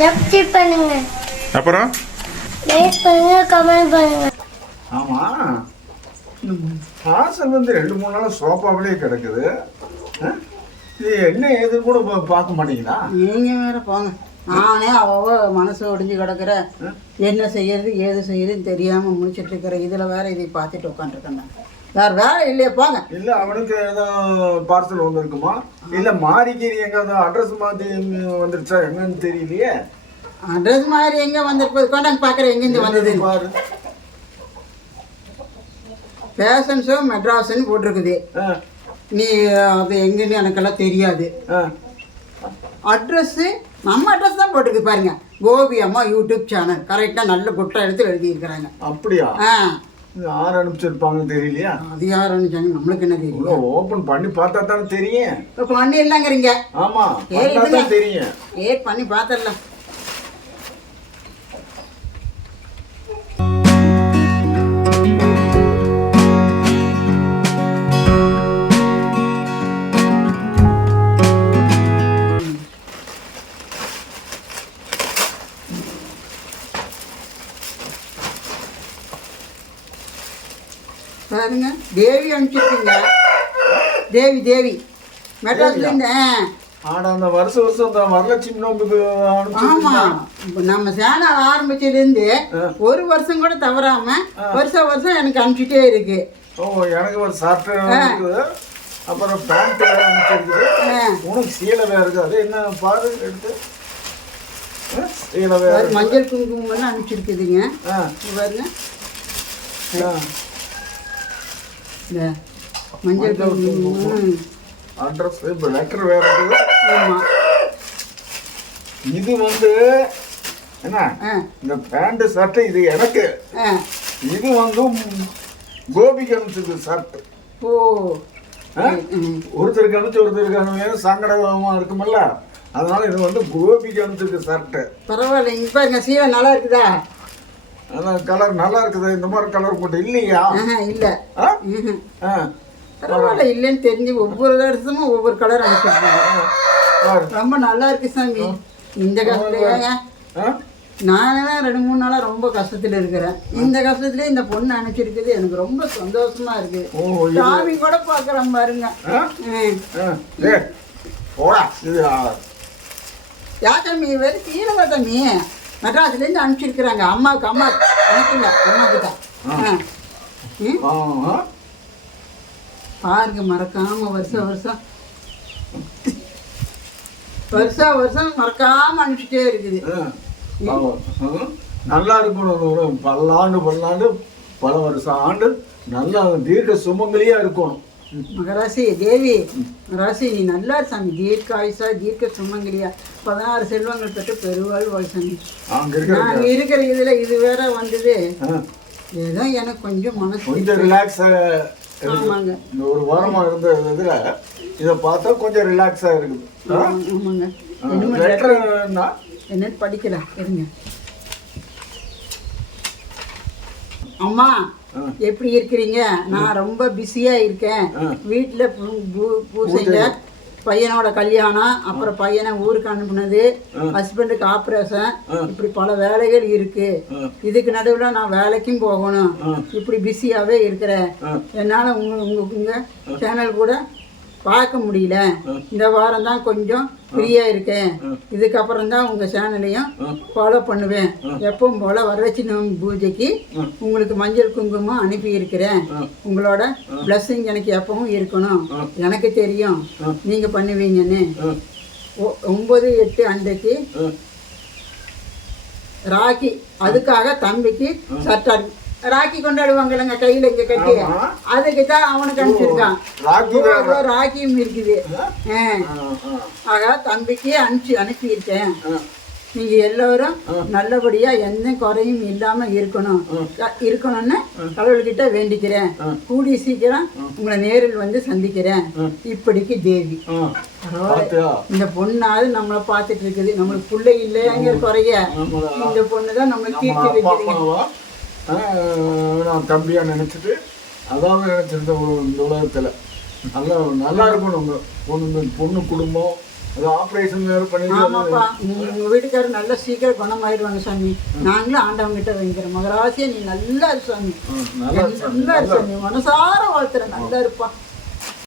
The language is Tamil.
சப்ஸ்கிரைப் பண்ணுங்க. அப்புறம்? லைக் பண்ணுங்க கமெண்ட் பண்ணுங்க. ஆமா. இந்த பார்சல் வந்து ரெண்டு மூணு நாள் சோஃபாவிலே கிடக்குது? இது என்ன ஏதுன்னு கூட பா- பார்க்க மாட்டீங்களா? நீங்க வேற போங்க. நானே அவ மனசு ஒடிஞ்சு கிடக்குற. என்ன செய்யறது ஏது செய்யறதுன்னு தெரியாம முடிச்சிட்டு இருக்கிற இதுல வேற இதை பார்த்துட்டு உட்காந்துருக்கேன் வேற வேலை இல்லையா போங்க. இல்ல அவனுக்கு ஏதோ பார்சல் வந்திருக்குமா இல்ல மாறிக்கேரி எங்க அட்ரஸ் மாத்தி வந்துருச்சா? என்னன்னு தெரியலையே. அட்ரஸ் மாதிரி எங்க வந்திருப்பது கொண்டாங்க பாக்குறேன் எங்கேருந்து வந்தது பாரு. ஃபேஷன் ஷோ மெட்ராஸ்ன்னு போட்டிருக்குது நீ அது எங்கன்னு எனக்கெல்லாம் தெரியாது. அட்ரஸ்ஸு நம்ம அட்ரஸ் தான் போட்டிருக்கு பாருங்க. கோபி அம்மா யூடியூப் சேனல் கரெக்டாக நல்ல குட்டை எடுத்து எழுதியிருக்கிறாங்க. அப்படியா? ஆ. யார் அனுப்பிச்சிருப்பாங்கன்னு தெரியலையா? அது யார் அனுப்பிச்சாங்க நம்மளுக்கு என்ன தெரியும் ஓபன் பண்ணி பார்த்தா தானே தெரியும். இப்போ பண்ணிடலாங்கிறீங்க ஆமா ஏய், பார்த்தா தான் இதுல- தெரியும். ஏட் பண்ணி பார்த்துடலாம். பாருங்க தேவி அனுப்பிச்சிருக்கீங்க. தேவி தேவி. மெட்ராஸ்லேருந்து ஆனா அந்த வருஷம் வருஷம் இந்த வரலட்சுமி ஆமா. அனுப்பிச்சிருக்கீங்களா? இப்ப நம்ம சேனல் ஆரம்பிச்சதுலேருந்து. ஒரு வருஷம் கூட தவறாம வருஷம் வருஷம் எனக்கு அனுப்பிச்சிட்டே இருக்கு. ஓ எனக்கு ஒரு இருக்குது. அப்புறம் பேண்ட் வேற அனுப்பிச்சிருக்குது. உனக்கு சீலை வேற இருக்குது. அது என்ன பாரு எடுத்து. சீலை வேற மஞ்சள் குங்குமம் அனுப்பிச்சிருக்குதுங்க. ஆ. பாருங்க. ஆ. இந்த மஞ்சள் குங்குமம் அட்ரஸ் இப்போ லெட்டர் வேற இருக்குது. ஆமா. இது வந்து என்ன? இந்த பேண்ட் ஷர்ட் இது எனக்கு. இது வந்து கோபிக்கு அனுப்பிச்சது ஷர்ட் ஓ ம். ஒருத்தருக்கு அனுப்பிச்சு ஒருத்தருக்கு அனுப்பி சங்கடமா இருக்குமில்ல? அதனால இது வந்து கோபிக்கு அனுப்பிச்சிருக்கு ஷர்ட்டு. பரவாயில்ல. இங்க பாருங்க சீலை நல்லா இருக்குதா? அதான் கலர் நல்லா இருக்குது இந்த மாதிரி கலர் போட்டு இல்லையா? இல்ல. பரவாயில்ல இல்லைன்னு தெரிஞ்சு ஒவ்வொரு வருஷமும் ஒவ்வொரு கலர் அனுப்பிச்சிருக்காங்க. ரொம்ப நல்லா இருக்கு சாமி. இந்த கஷ்டத்துலங்க ஆ? நானே தான் ரெண்டு மூணு நாளாக ரொம்ப கஷ்டத்தில் இருக்கிறேன். இந்த கஷ்டத்துல இந்த பொண்ணு அனுப்பிச்சிருக்குது எனக்கு ரொம்ப சந்தோஷமா இருக்கு. சாமி கூட பார்க்குறேன் பாருங்க? ம். யா தம்பி வெறும் கீழே தம்பி மெட்ராஸ்லேருந்து அனுப்பிச்சிருக்கிறாங்க. அம்மாவுக்கு அம்மா எனக்கு இல்லை அம்மாவுக்கு தான். பாருங்க மறக்காம வருஷம் வருஷம். வருஷம் வருஷம் மறக்காம அனுப்பிச்சிட்டே இருக்குது. நல்லா இருக்கணும் பல்லாண்டு பல்லாண்டு பல வருஷம் ஆண்டு நல்லா தீர்க்க சுமங்கலியா இருக்கணும். மகராசி தேவி மகராசி நீ நல்லா சாமி. தீர்க்காயுசா தீர்க்க சுமங்கலியா. பதினாறு செல்வங்கள் பெற்று பெருவாள் சாமி. நான் இருக்கிற இதுல இது வேற வந்தது. ஏதோ எனக்கு கொஞ்சம் மனசு கொஞ்சம் ரிலாக்ஸா ஆமாங்க. ஒரு வாரமா இருந்த இதுல இதை பார்த்தா கொஞ்சம் ரிலாக்ஸா இருக்குது? ஆமாங்க. என்னன்னு படிக்கலாம் இருங்க. அம்மா. எப்படி இருக்கிறீங்க? நான் ரொம்ப பிஸியா இருக்கேன். வீட்டுல பூ- பூ- பூசைங்க பையனோட கல்யாணம் அப்புறம் பையனை ஊருக்கு அனுப்புனது. ஹஸ்பண்டுக்கு ஆப்ரேஷன் இப்படி பல வேலைகள் இருக்கு. இதுக்கு நடுவில் நான் வேலைக்கும் போகணும். இப்படி பிஸியாவே இருக்கிறேன். என்னால் உங்க உங்க சேனல் கூட பார்க்க முடியல. இந்த வாரம் தான் கொஞ்சம் ஃப்ரீயா இருக்கேன். இதுக்கப்புறம் தான் உங்க சேனலையும் ஃபாலோ பண்ணுவேன். எப்பவும் போல வரலட்சுமி நோம்பு பூஜைக்கு உங்களுக்கு மஞ்சள் குங்குமம் அனுப்பி இருக்கிறேன். உங்களோட blessing எனக்கு எப்பவும் இருக்கணும். எனக்கு தெரியும். நீங்க பண்ணுவீங்கன்னு. ஒ- ஒன்பது எட்டு அன்றைக்கு. ராக்கி அதுக்காக தம்பிக்கு சட்டை ராக்கி கொண்டாடுவாங்கல்லங்க கையில இங்க கட்டி. அதுக்கு தான் அவனுக்கு அனுப்பிச்சிருக்கான். இவ்வளோ ராக்கியும் இருக்குது. ஆக தம்பிக்கு அனுப்பிச்சு அனுப்பியிருக்கேன். நீங்க எல்லாரும் நல்லபடியா எந்த குறையும் இல்லாம இருக்கணும். இருக்கணும்னு கடவுள்கிட்ட வேண்டிக்கிறேன். கூடிய சீக்கிரம் உங்களை நேரில் வந்து சந்திக்கிறேன். இப்படிக்கு தேவி. இந்த பொண்ணாவது நம்மளை பார்த்துட்டு இருக்குது. நம்மளுக்கு பிள்ளை இல்லையாங்கிற குறைய. இந்த பொண்ணு தான் நம்மளை நம்ம தீர்த்து வைக்கிறீங்க. நான் தம்பியா நினைச்சிட்டு அதான் நினைச்சிருந்த ஒரு இந்த உலகத்துல. நல்லா நல்லா இருக்கணும். உங்க பொண்ணு பொண்ணு குடும்பம் அது ஆப்ரேஷன் வேறு ஆமாப்பா. உங்க வீட்டுக்காரர் நல்ல சீக்கிரம் குணமாயிடுவாங்க சாமி. நாங்களும் ஆண்டவங்க கிட்ட மகராசியா நீ நல்லா இரு சாமி. நல்லா இரு சாமி மனசார வாழ்த்துறேன் நல்லா இருப்பா.